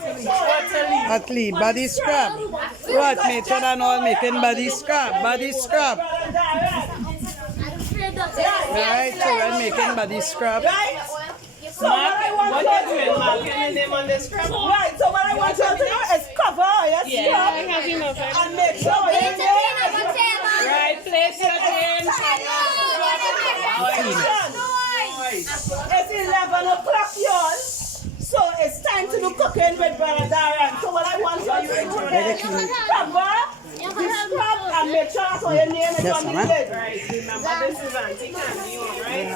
Athlete, body scrub. What, matron and all making body scrub, body scrub. Right, children making body scrub. So what I want you to do, marking the name on the scrub. Right, so what I want you to do is cover your scrub and make sure you right, place your name. It's 11 o'clock, y'all. So it's time to do cooking with Brother Darren. So what I want you to do is cover the scrub and make sure that's what your name is on the lid. Right, remember this is Auntie Candy, right?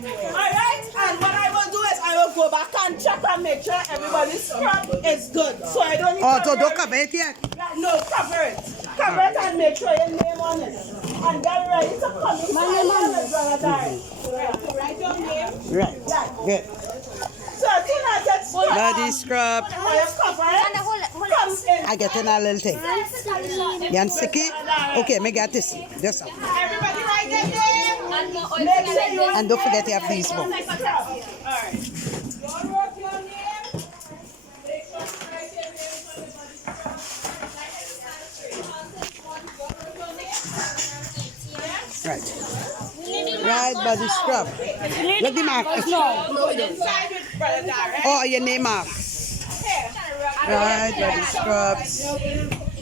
Alright, and what I will do is I will go back and check and make sure everybody's scrub is good. So I don't need so don't cover it yet? No, cover it. Cover it and make sure your name on it. And get ready to come in. My name on it, Brother Darren. Write your name. Right. Good. So as soon as it's body scrub. I get in a little thing. You sticky? Okay, me get this. This up. Everybody write their name. And don't forget to have these ones. Alright. Right. Right, body scrub. Look the mark. Oh, your name mark. Right, body scrubs.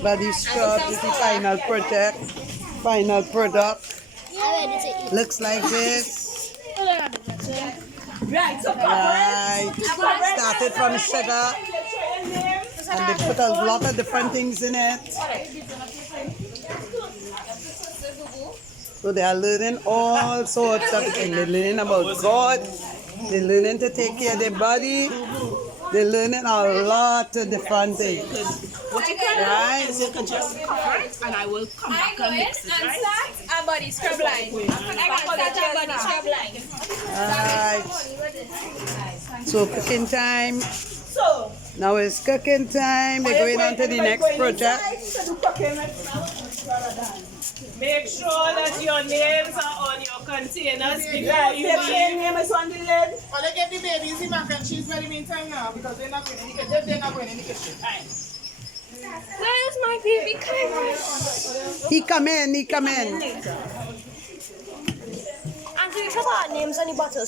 Body scrubs is the final project. Final product. Looks like this. Right, so Right. Started from sugar. And they put a lot of different things in it. So they are learning all sorts of things. They're learning about God. They're learning to take care of their body. They're learning a lot of different things. What you can do is you can just cover it and I will come back and mix it, right? Start a body scrub line. I can start a body scrub line. Alright. So cooking time. Now it's cooking time. We're going on to the next project. Make sure that your names are on your containers before you leave. Your name is on the lid. Or they get the babies in mac and cheese ready meantime now because they're not going in the kitchen. They're not going in the kitchen. Where's my baby camera? He come in. And do you put our names on the bottles?